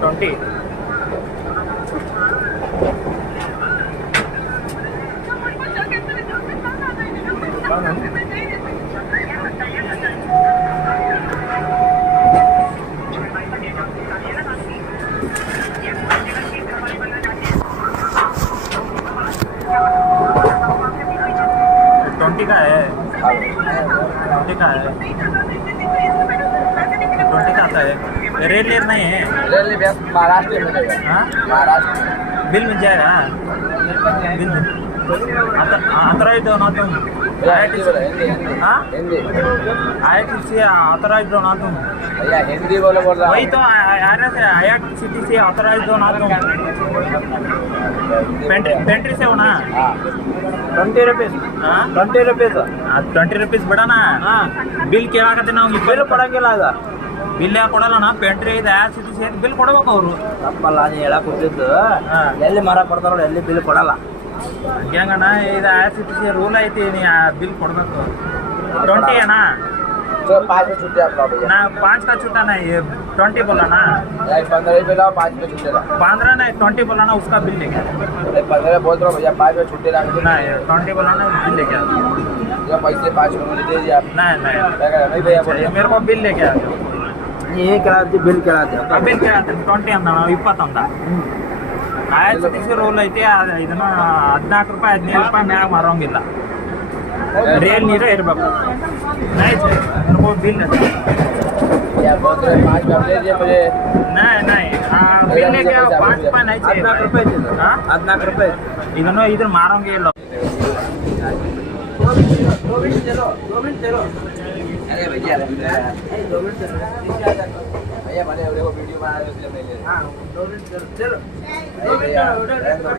Twenty twenty का है, twenty का है, ट्वेंटी का आता है। रेट लेट नहीं है, महाराष्ट्र में मिलेगा। हाँ महाराष्ट्र बिल मिल जाएगा। बिल ऑथराइज हो ना तुम? हिंदी बोलो, हिंदी हिंदी हाँ हिंदी IIT से ऑथराइज हो ना तुम? भैया हिंदी बोलो बोल रहा वही तो IIT से ऑथराइज हो ना तुम? पेंट्री से हो ना? हाँ 20 रुपीस, हाँ 20 रुपीस 20 रुपೀಸ್ ಬಿಡೋಣ. ಬಿಲ್ ಕೇಳಾಕತ್ತೀನಿ ನಾವು. ಬಿಲ್ ಕೊಡಂಗಿಲ್ಲ ಆಗ. ಬಿಲ್ ಯಾಕೆ ಕೊಡಲ್ಲ? ನಾ ಪೆಂಟ್ರಿ ಇದೆ IIT ಸೇರಿ ಬಿಲ್ ಕೊಡ್ಬೇಕು ಅವರು. ತಪ್ಪಲ್ಲ ನೀ ಹೇಳಕ್ ಕೊಟ್ಟಿದ್ದು. ಎಲ್ಲಿ ಮರ ಕೊಡ್ತಾರ ನೋಡಿ ಎಲ್ಲಿ ಬಿಲ್ ಕೊಡಲ್ಲ. ಹಂಗಣ್ಣ, ಇದು IIT ರೂಲ್ ಐತಿ, ನೀ ಬಿಲ್ ಕೊಡ್ಬೇಕು. 20 है ना? तो 5 में छुट्टी आप लाओ भैया। ना 5 का छुट्टा नहीं, 20 बोला ना? 15 रुपये लाओ, 5 में छुट्टी लाओ। 15 नहीं 20 बोला ना, उसका बिल लेके आओ. 15 बोल रहा हूँ भैया, 5 में छुट्टी ला के नहीं 20 बोला ना, बिल लेके आओ. भैया पैसे 5 में दे दीजिए आप। नहीं नहीं नहीं भैया बोलिए। मेरे को बिल लेके आओ. ನೀ ಕೇಳತ್ತಿ ಬಿಲ್ ಕೇಳತ್ತಿ. ಬಿಲ್ ಕೇಳತ್ತೆ 20 ಅಂದ, ನಾವು 20 ಅಂದ. IIT ರೂಲ್ ಐತಿ, ಇದನ್ನ 14 ರೂಪಾಯಿ 15 ರೂಪಾಯಿ ಮ್ಯಾಗ ಮಾರೋಂಗಿಲ್ಲ. ರಿಯಲ್ ನೀರೇ ಇರಬೇಕು. नहीं मेरे को बिल भैया बोल रहे 5 में आप दे दीजिए मुझे। नहीं बिल लेके आओ. 5 ರೂಪಾಯಿ नहीं चाहिए. 14 ರೂಪಾಯಿ ಇದೆ. हाँ 14 ರೂಪಾಯಿ. ಇದನ್ನು ಇದ್ರ ಮಾರೋಂಗೆ ಇಲ್ಲ. अरे भैया भैया मैंने वीडियो बना रहे हो इसलिए मैं ले रहा हूँ। हाँ 2 मिनट चलो.